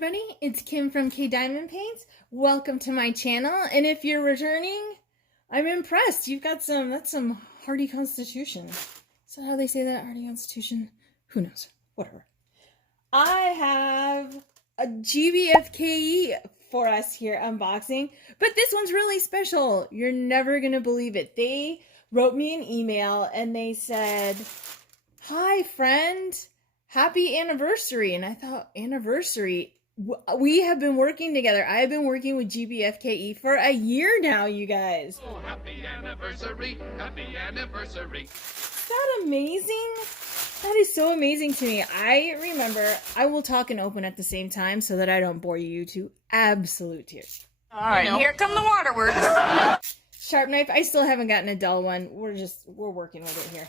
everybody, it's Kim from K Diamond Paints. Welcome to my channel, and if you're returning, I'm impressed. You've got that's some hardy constitution. Is that how they say that? Hardy constitution? Who knows? Whatever. I have a GBFKE for us here unboxing, but this one's really special. You're never gonna believe it. They wrote me an email and they said, "Hi friend, happy anniversary." And I thought, anniversary? We have been working together. I have been working with GBFKE for a year now, you guys. Oh, happy anniversary, happy anniversary. Is that amazing? That is so amazing to me. I remember, I will talk and open at the same time so that I don't bore you to absolute tears. All right, here come the waterworks. Sharp knife, I still haven't gotten a dull one. We're working with it here.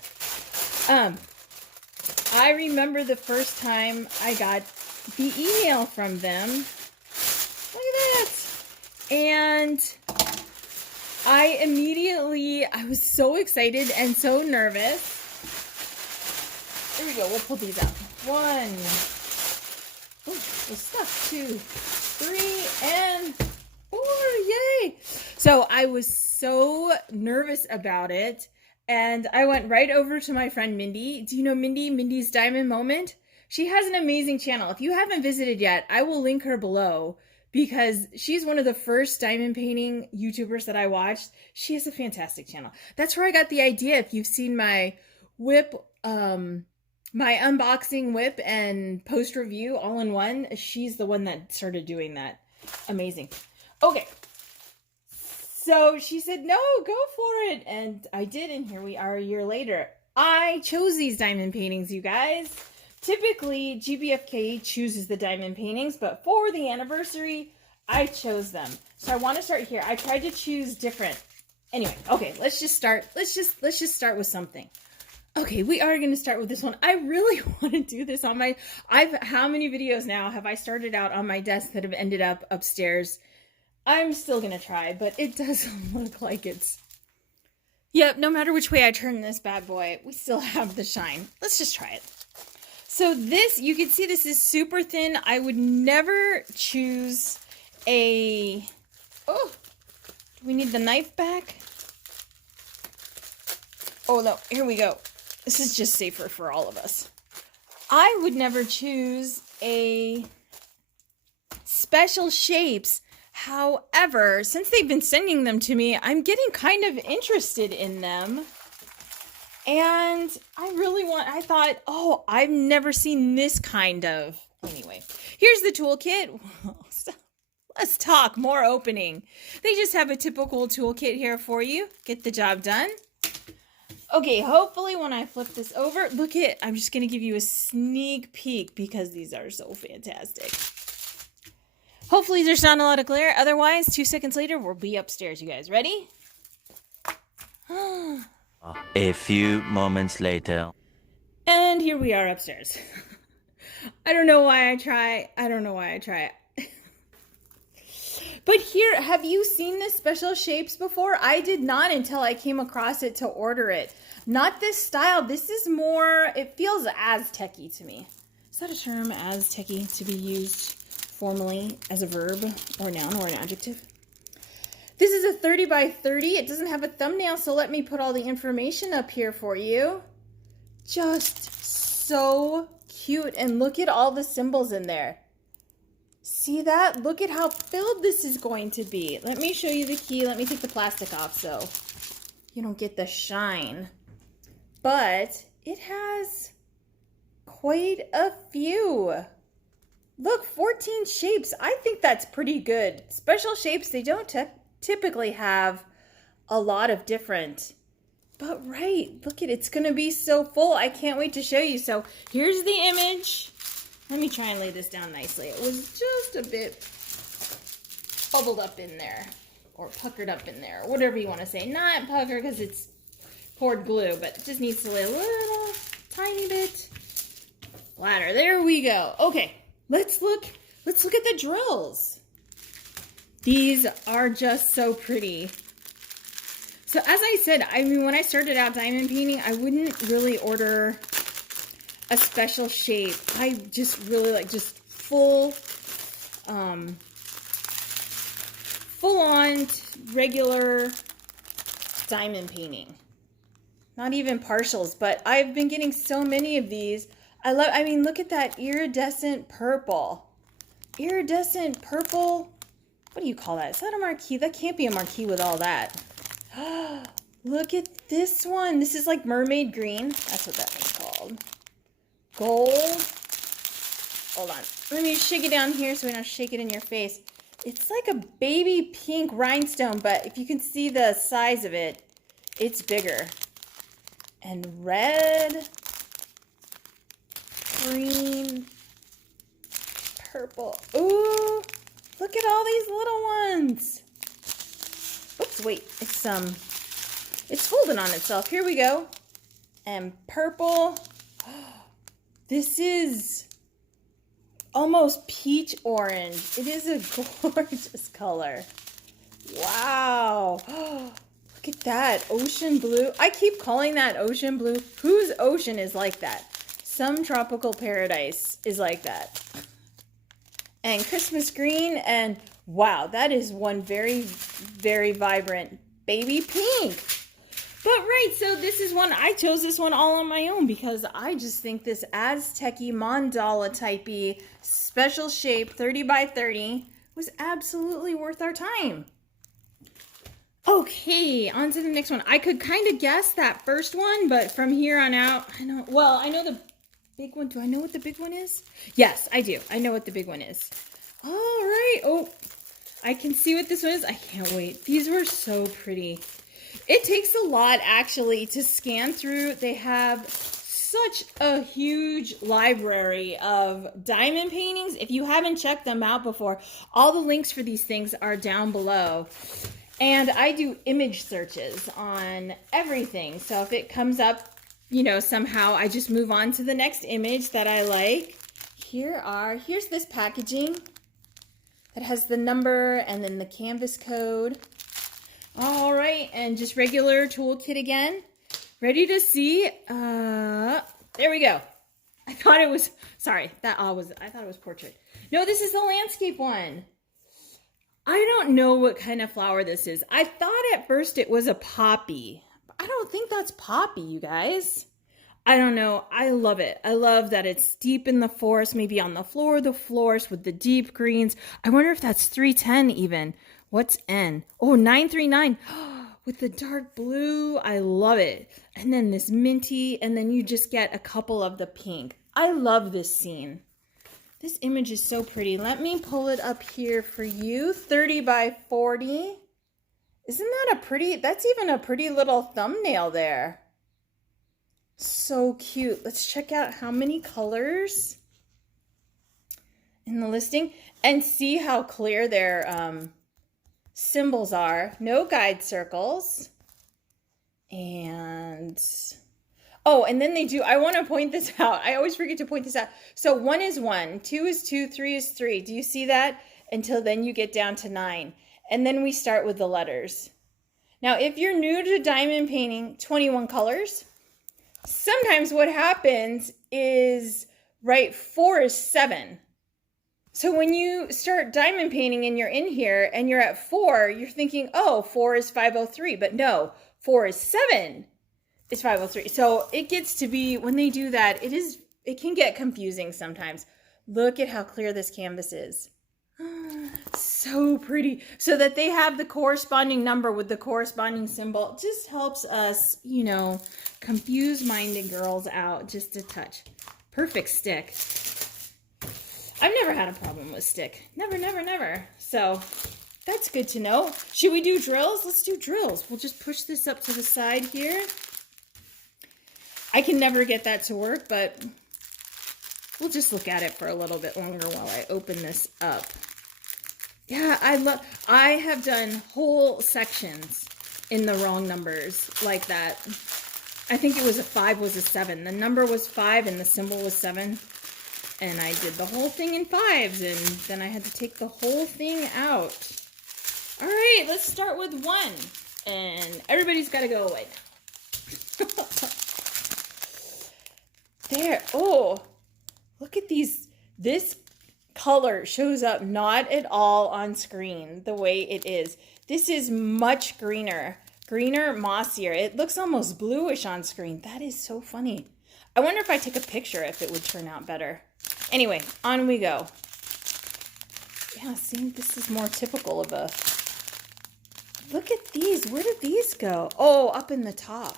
I remember the first time I got the email from them. Look at that. And I was so excited and so nervous. There we go. We'll pull these out. 1. Oh, we're stuck. 2, 3, and 4. Yay! So I was so nervous about it. And I went right over to my friend Mindy. Do you know Mindy? Mindy's Diamond Moment? She has an amazing channel. If you haven't visited yet, I will link her below because she's one of the first diamond painting YouTubers that I watched. She has a fantastic channel. That's where I got the idea. If you've seen my whip, my unboxing whip and post review all in one, she's the one that started doing that. Amazing. Okay. So she said, no, go for it. And I did, and here we are a year later. I chose these diamond paintings, you guys. Typically, GBFKE chooses the diamond paintings, but for the anniversary, I chose them. So I want to start here. I tried to choose different. Anyway, okay, let's just start. Let's just start with something. Okay, we are going to start with this one. I really want to do this on my, how many videos now have I started out on my desk that have ended up upstairs? I'm still going to try, but it doesn't look like it's... Yep, no matter which way I turn this bad boy, we still have the shine. Let's just try it. So this, you can see this is super thin. I would never choose a... Oh, do we need the knife back? Oh no, here we go. This is just safer for all of us. I would never choose a special shapes. However, since they've been sending them to me, I'm getting kind of interested in them. And I thought, oh, I've never seen this kind of. Anyway, here's the toolkit. Let's talk more opening. They just have a typical toolkit here for you. Get the job done. Okay, hopefully when I flip this over, look at, I'm just going to give you a sneak peek because these are so fantastic. Hopefully there's not a lot of glare. Otherwise, 2 seconds later, we'll be upstairs. You guys ready? A few moments later. And here we are upstairs. I don't know why I try. I don't know why I try it. But here, have you seen this special shapes before? I did not until I came across it to order it. Not this style. This is more, it feels Aztec-y to me. Is that a term, Aztec-y, to be used formally as a verb or noun or an adjective? This is a 30 by 30. It doesn't have a thumbnail, so let me put all the information up here for you. Just so cute. And look at all the symbols in there. See that? Look at how filled this is going to be. Let me show you the key. Let me take the plastic off so you don't get the shine. But it has quite a few. Look, 14 shapes. I think that's pretty good. Special shapes, they don't typically have a lot of different. But right, look at it. It's going to be so full. I can't wait to show you. So here's the image. Let me try and lay this down nicely. It was just a bit bubbled up in there or puckered up in there, or whatever you want to say. Not pucker because it's poured glue, but it just needs to lay a little tiny bit flatter. There we go. Okay. Let's look at the drills. These are just so pretty. So as I said, I mean, when I started out diamond painting, I wouldn't really order a special shape. I just really like just full full-on regular diamond painting. Not even partials, but I've been getting so many of these. I mean, look at that iridescent purple. Iridescent purple. What do you call that? Is that a marquee? That can't be a marquee with all that. Look at this one. This is like mermaid green. That's what that is called. Gold. Hold on. Let me shake it down here so we don't shake it in your face. It's like a baby pink rhinestone, but if you can see the size of it, it's bigger. And red, green, purple. Ooh, look at all these little ones. Oops, wait, it's folding on itself. Here we go. And purple. This is almost peach orange. It is a gorgeous color. Wow. Look at that. Ocean blue. I keep calling that ocean blue. Whose ocean is like that? Some tropical paradise is like that. And Christmas green. And wow, that is one very, very vibrant baby pink. But right, so this is one, I chose this one all on my own because I just think this Aztec-y mandala type-y special shape 30 by 30 was absolutely worth our time. Okay, on to the next one. I could kind of guess that first one, but from here on out, I know the big one. Do I know what the big one is? Yes, I do. I know what the big one is. All right. Oh, I can see what this one is. I can't wait. These were so pretty. It takes a lot, actually, to scan through. They have such a huge library of diamond paintings. If you haven't checked them out before, all the links for these things are down below. And I do image searches on everything. So if it comes up, you know, somehow, I just move on to the next image that I like. Here's this packaging that has the number and then the canvas code. All right, and just regular toolkit again. Ready to see? There we go. I thought it was, sorry, I thought it was portrait. No, this is the landscape one. I don't know what kind of flower this is. I thought at first it was a poppy. I don't think that's poppy, you guys. I don't know. I love it. I love that it's deep in the forest, maybe on the floor of the florist with the deep greens. I wonder if that's 310 even. What's N? Oh, 939. With the dark blue. I love it. And then this minty, and then you just get a couple of the pink. I love this scene. This image is so pretty. Let me pull it up here for you. 30 by 40. Isn't that a pretty, that's even a pretty little thumbnail there. So cute. Let's check out how many colors in the listing and see how clear their symbols are. No guide circles. And oh, and then they do, I want to point this out. I always forget to point this out. So 1 is 1, 2 is 2, 3 is 3. Do you see that? Until then you get down to 9. And then we start with the letters. Now, if you're new to diamond painting, 21 colors. Sometimes what happens is, right, 4 is 7. So when you start diamond painting and you're in here and you're at 4, you're thinking, oh, 4 is 503. But no, 4 is 7 is 503. So it gets to be, when they do that, it can get confusing sometimes. Look at how clear this canvas is. So pretty. So that they have the corresponding number with the corresponding symbol. It just helps us, you know, confuse minded girls out just a touch. Perfect stick. I've never had a problem with stick. Never, never, never. So that's good to know. Should we do drills? Let's do drills. We'll just push this up to the side here. I can never get that to work, but we'll just look at it for a little bit longer while I open this up. Yeah, I have done whole sections in the wrong numbers like that. I think it was a 5 was a 7. The number was 5 and the symbol was 7. And I did the whole thing in 5s, and then I had to take the whole thing out. All right, let's start with 1. And everybody's got to go away now. There. Oh, look at these. This color shows up not at all on screen the way it is. This is much greener, mossier. It looks almost bluish on screen. That is so funny. I wonder if I take a picture if it would turn out better. Anyway, on we go. Yeah, see, this is more typical of a... Look at these. Where did these go? Oh, up in the top.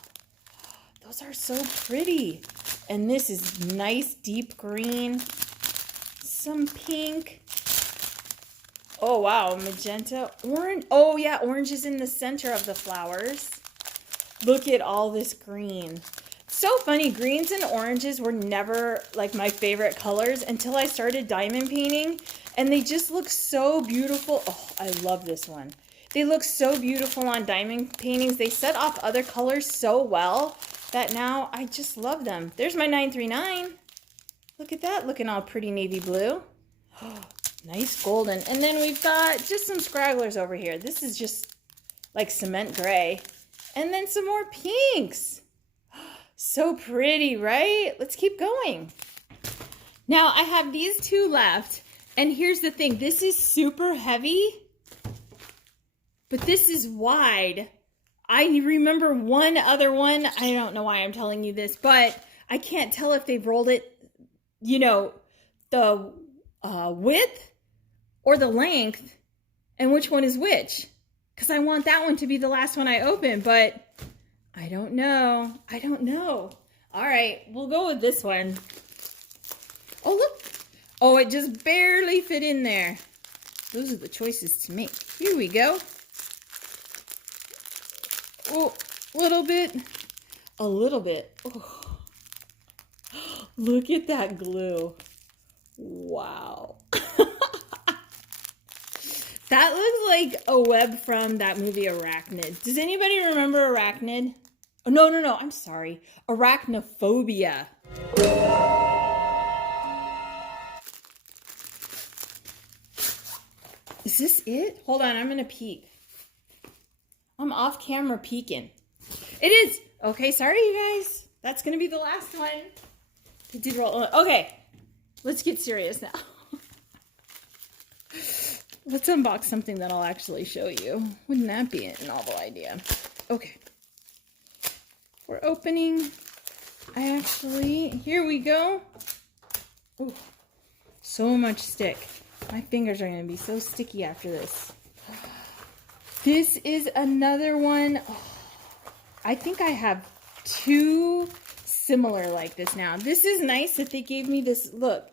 Those are so pretty. And this is nice deep green. Some pink. Oh, wow. Magenta. Orange. Oh, yeah. Orange is in the center of the flowers. Look at all this green. So funny. Greens and oranges were never like my favorite colors until I started diamond painting. And they just look so beautiful. Oh, I love this one. They look so beautiful on diamond paintings. They set off other colors so well that now I just love them. There's my 939. Look at that, looking all pretty navy blue. Oh, nice golden. And then we've got just some scragglers over here. This is just like cement gray. And then some more pinks. So pretty, right? Let's keep going. Now I have these two left. And here's the thing. This is super heavy. But this is wide. I remember one other one. I don't know why I'm telling you this, but I can't tell if they've rolled it, you know, the width or the length and which one is which. Because I want that one to be the last one I open, but I don't know. I don't know. All right, we'll go with this one. Oh, look. Oh, it just barely fit in there. Those are the choices to make. Here we go. Oh, a little bit. Oh. Look at that glue. Wow. That looks like a web from that movie Arachnid. Does anybody remember Arachnid? Oh, no. I'm sorry. Arachnophobia. Is this it? Hold on, I'm going to peek. I'm off camera peeking. It is. Okay, sorry you guys. That's going to be the last one. It did roll. Okay, let's get serious now. Let's unbox something that I'll actually show you. Wouldn't that be a novel idea? Okay. We're opening. Here we go. Ooh, so much stick. My fingers are going to be so sticky after this. This is another one. Oh, I think I have two similar like this now. This is nice that they gave me this, look,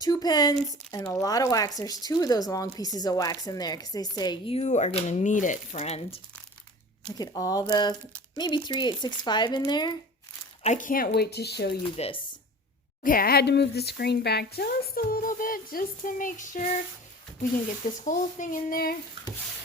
2 pens and a lot of wax. There's 2 of those long pieces of wax in there because they say you are going to need it, friend. Look at all the, maybe 3865 in there. I can't wait to show you this. Okay, I had to move the screen back just a little bit just to make sure we can get this whole thing in there.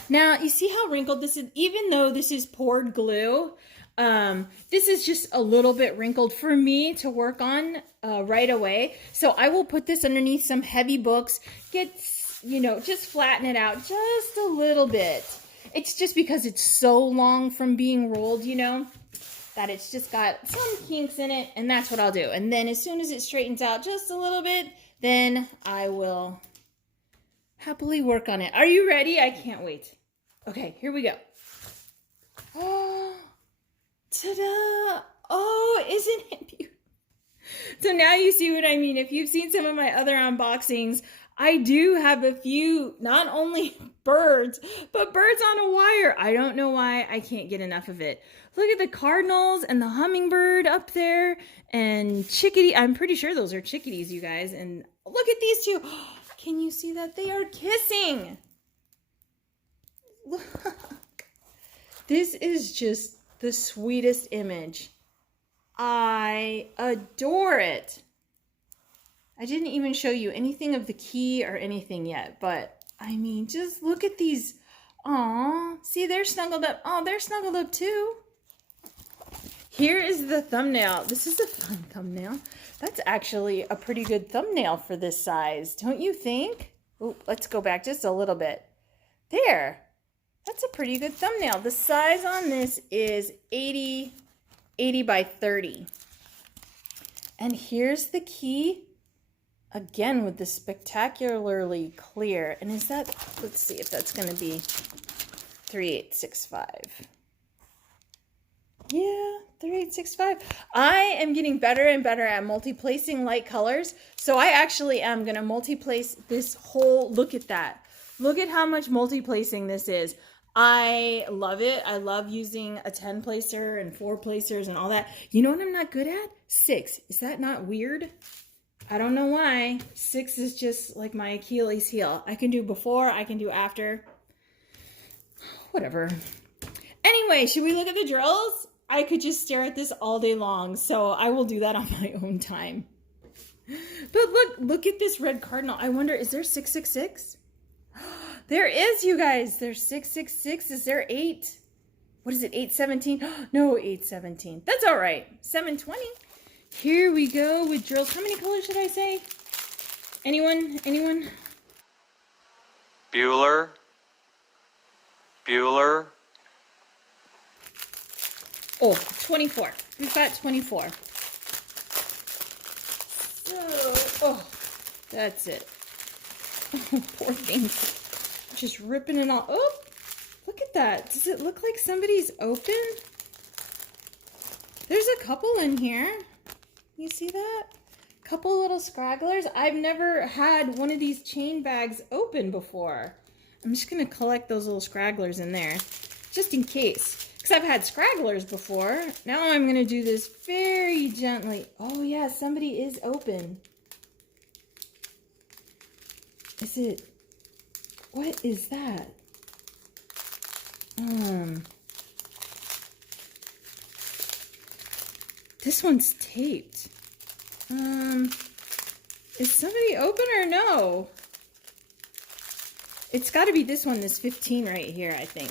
Now, you see how wrinkled this is? Even though this is poured glue, this is just a little bit wrinkled for me to work on right away. So I will put this underneath some heavy books, just flatten it out just a little bit. It's just because it's so long from being rolled, that it's just got some kinks in it, and that's what I'll do. And then as soon as it straightens out just a little bit, then I will happily work on it. Are you ready? I can't wait. Okay, here we go. Oh, ta-da! Oh, isn't it beautiful? So now you see what I mean. If you've seen some of my other unboxings, I do have a few, not only birds, but birds on a wire. I don't know why I can't get enough of it. Look at the cardinals and the hummingbird up there and chickadee. I'm pretty sure those are chickadees, you guys. And look at these two. Can you see that? They are kissing. Look. This is just the sweetest image. I adore it. I didn't even show you anything of the key or anything yet, but I mean, just look at these. Aw, see, they're snuggled up. Oh, they're snuggled up too. Here is the thumbnail. This is a fun thumbnail. That's actually a pretty good thumbnail for this size, don't you think? Oh, let's go back just a little bit. There. That's a pretty good thumbnail. The size on this is 80 by 30. And here's the key. Again with the spectacularly clear. And is that, let's see if that's going to be 3865. Yeah, 3865. I am getting better and better at multi-placing light colors. So I actually am going to multi-place this whole, look at that. Look at how much multi-placing this is. I love it. I love using a 10 placer and 4 placers and all that. You know what I'm not good at? 6. Is that not weird? I don't know why. 6 is just like my Achilles heel. I can do before, I can do after. Whatever. Anyway, should we look at the drills? I could just stare at this all day long, so I will do that on my own time. But look at this red cardinal. I wonder, is there 666? There is, you guys. There's 666. Is there 8? What is it, 817? No, 817. That's all right. 720. Here we go with drills. How many colors should I say? Anyone? Anyone? Bueller. Bueller. Oh, 24. We've got 24. So, oh, that's it. Oh, poor things. Just ripping it all. Oh, look at that. Does it look like somebody's open? There's a couple in here. You see that? Couple little scragglers. I've never had one of these chain bags open before. I'm just going to collect those little scragglers in there, just in case. Because I've had scragglers before. Now I'm going to do this very gently. Oh yeah, somebody is open. Is it... What is that? This one's taped. Is somebody open or no? It's got to be this one, this 15 right here, I think.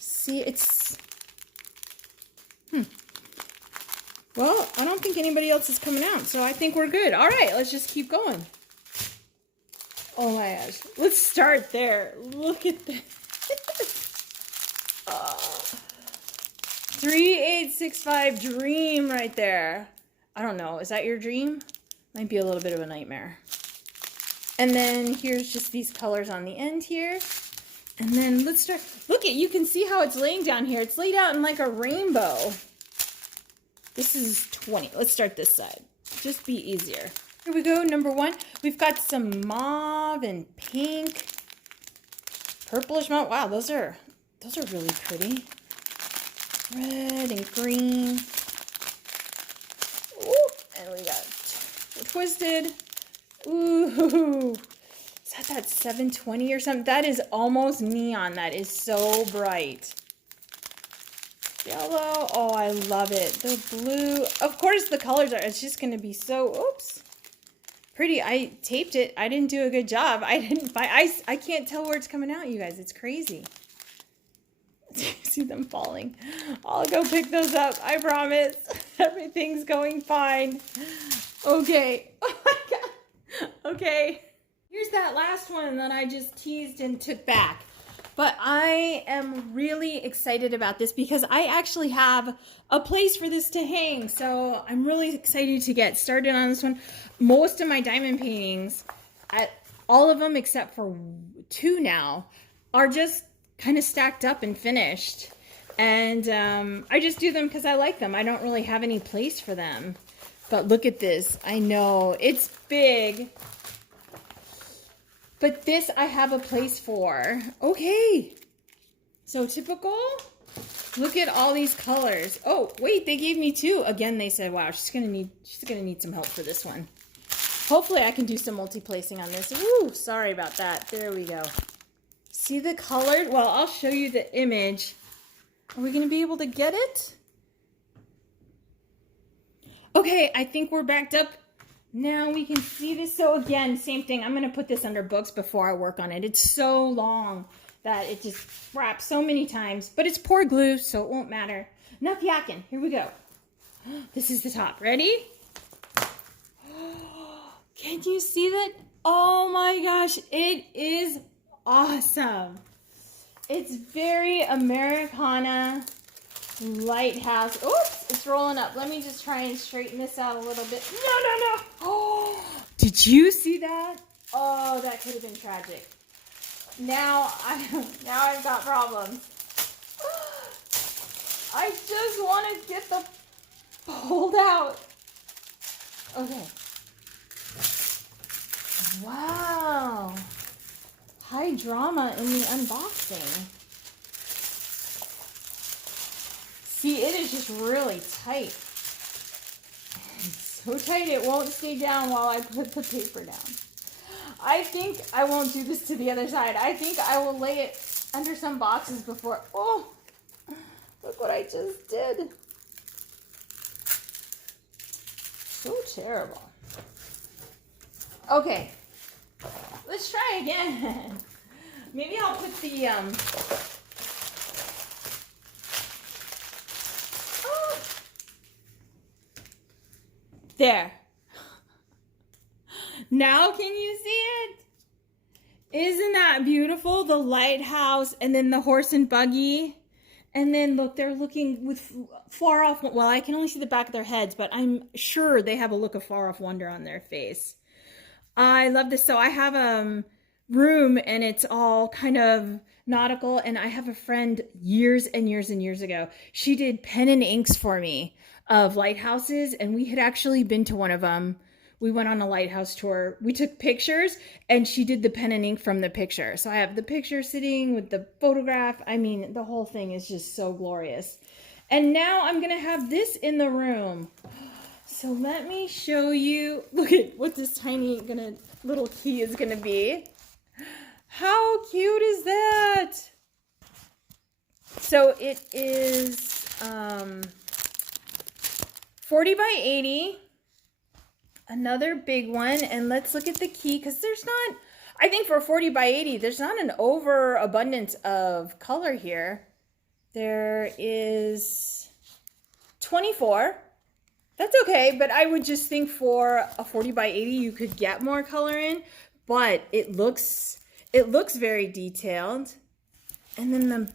See, it's... Well, I don't think anybody else is coming out, so I think we're good. All right, let's just keep going. Oh my gosh. Let's start there. Look at that. 3865 dream right there. I don't know. Is that your dream? Might be a little bit of a nightmare. And then here's just these colors on the end here. And then let's start. Look at, you can see how it's laying down here. It's laid out in like a rainbow. This is 20. Let's start this side. Just be easier. Here we go, number 1. We've got some mauve and pink, purplish mauve. Wow, those are really pretty. Red and green. Ooh, and we got twisted. Ooh, is that 720 or something? That is almost neon. That is so bright. Yellow. Oh, I love it. The blue. Of course, the colors are. It's just going to be so. Oops. Pretty. I taped it. I didn't do a good job. I didn't find. I can't tell where it's coming out, you guys. It's crazy. See them falling. I'll go pick those up. I promise. Everything's going fine. Okay. Oh my god. Okay. Here's that last one that I just teased and took back. But I am really excited about this because I actually have a place for this to hang. So I'm really excited to get started on this one. Most of my diamond paintings, all of them except for 2 now, are just kind of stacked up and finished. And I just do them because I like them. I don't really have any place for them. But look at this. I know it's big. But this I have a place for. Okay. So typical. Look at all these colors. Oh, wait, they gave me 2. Again, they said, wow, she's gonna need some help for this one. Hopefully I can do some multi-placing on this. Ooh, sorry about that. There we go. See the color? Well, I'll show you the image. Are we gonna be able to get it? Okay, I think we're backed up. Now we can see this. So again, same thing. I'm going to put this under books before I work on it. It's so long that it just wraps so many times. But it's pour glue, so it won't matter. Enough yakking. Here we go. This is the top. Ready? Can you see that? Oh my gosh. It is awesome. It's very Americana. Lighthouse. Oops, it's rolling up. Let me just try and straighten this out a little bit. No. Oh, Did you see that? Oh, that could have been tragic. Now I've got problems. I just want to get the fold out. Okay. Wow. High drama in the unboxing. See, it is just really tight. It's so tight it won't stay down while I put the paper down. I think I won't do this to the other side. I think I will lay it under some boxes before. Oh, look what I just did. So terrible. Okay, let's try again. Maybe I'll put the oh. There. Now can you see it? Isn't that beautiful? The lighthouse and then the horse and buggy. And then look, they're looking with far off. Well, I can only see the back of their heads, but I'm sure they have a look of far off wonder on their face. I love this. So I have a room and it's all kind of nautical. And I have a friend years and years and years ago. She did pen and inks for me of lighthouses. And we had actually been to one of them. We went on a lighthouse tour. We took pictures and she did the pen and ink from the picture. So I have the picture sitting with the photograph. I mean, the whole thing is just so glorious. And now I'm going to have this in the room. So let me show you. Look at what this tiny little key is going to be. How cute is that? So it is 40 by 80. Another big one, and let's look at the key, because there's not, I think for 40 by 80, there's not an overabundance of color here. There is 24. That's okay, but I would just think for a 40 by 80, you could get more color in, but it looks very detailed. And then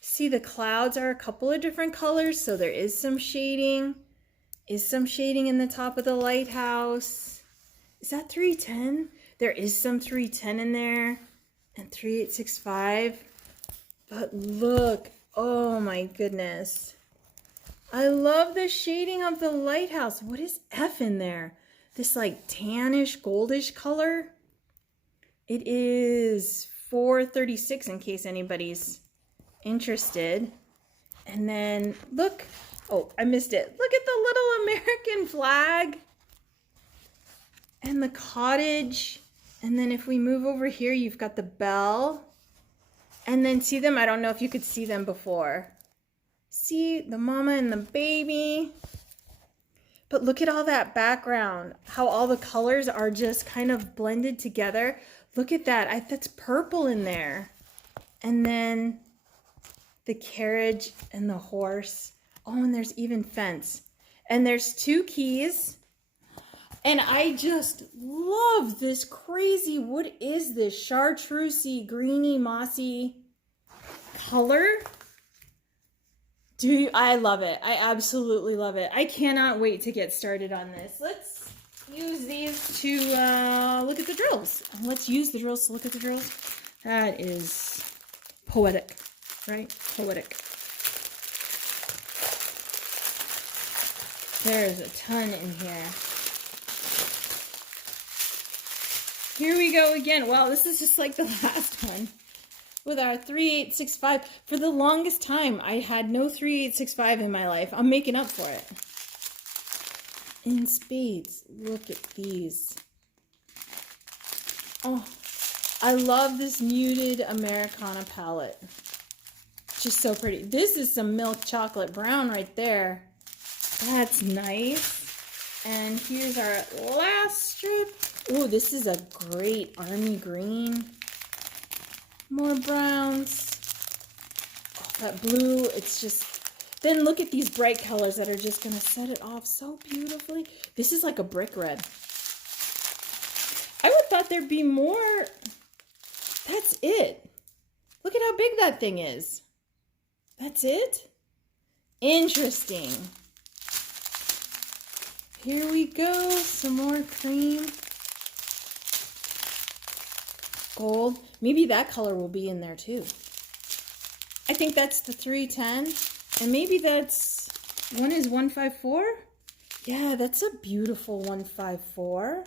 see the clouds are a couple of different colors, so there is some shading. Is some shading in the top of the lighthouse. Is that 310? There is some 310 in there and 3865. But look, oh my goodness. I love the shading of the lighthouse. What is F in there? This like tannish, goldish color. It is 436 in case anybody's interested. And then look. Oh, I missed it. Look at the little American flag and the cottage. And then if we move over here, you've got the bell. And then see them? I don't know if you could see them before. See the mama and the baby. But look at all that background. How all the colors are just kind of blended together. Look at that. That's purple in there. And then the carriage and the horse. Oh, and there's even fence. And there's 2 keys. And I just love this crazy, what is this? Chartreusey, greeny, mossy color. I love it. I absolutely love it. I cannot wait to get started on this. Let's use these to look at the drills. Let's use the drills to look at the drills. That is poetic, right? Poetic. There's a ton in here. Here we go again. Wow, this is just like the last one with our 3865. For the longest time, I had no 3865 in my life. I'm making up for it. In spades, look at these. Oh, I love this muted Americana palette. Just so pretty. This is some milk chocolate brown right there. That's nice. And here's our last strip. Oh, this is a great army green. More browns. Oh, that blue, it's just... Then look at these bright colors that are just going to set it off so beautifully. This is like a brick red. I would have thought there'd be more. That's it. Look at how big that thing is. That's it? Interesting. Here we go, some more cream. Gold. Maybe that color will be in there too. I think that's the 310. And maybe that's, one is 154? Yeah, that's a beautiful 154.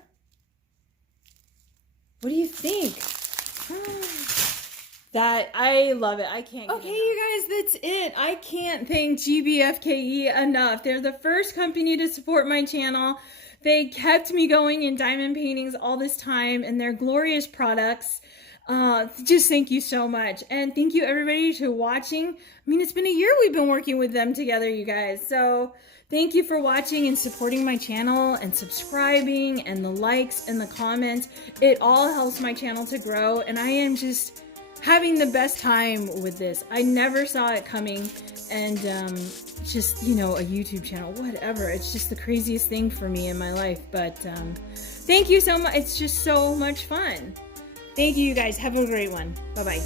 What do you think? That, I love it. I can't get enough. You guys, that's it. I can't thank GBFKE enough. They're the first company to support my channel. They kept me going in diamond paintings all this time, and they're glorious products. Just thank you so much. And thank you everybody for watching. I mean, it's been a year we've been working with them together, you guys. So thank you for watching and supporting my channel and subscribing and the likes and the comments. It all helps my channel to grow, and I am just having the best time with this. I never saw it coming, and just, you know, a YouTube channel, whatever. It's just the craziest thing for me in my life. But thank you so much. It's just so much fun. Thank you, you guys. Have a great one. Bye-bye.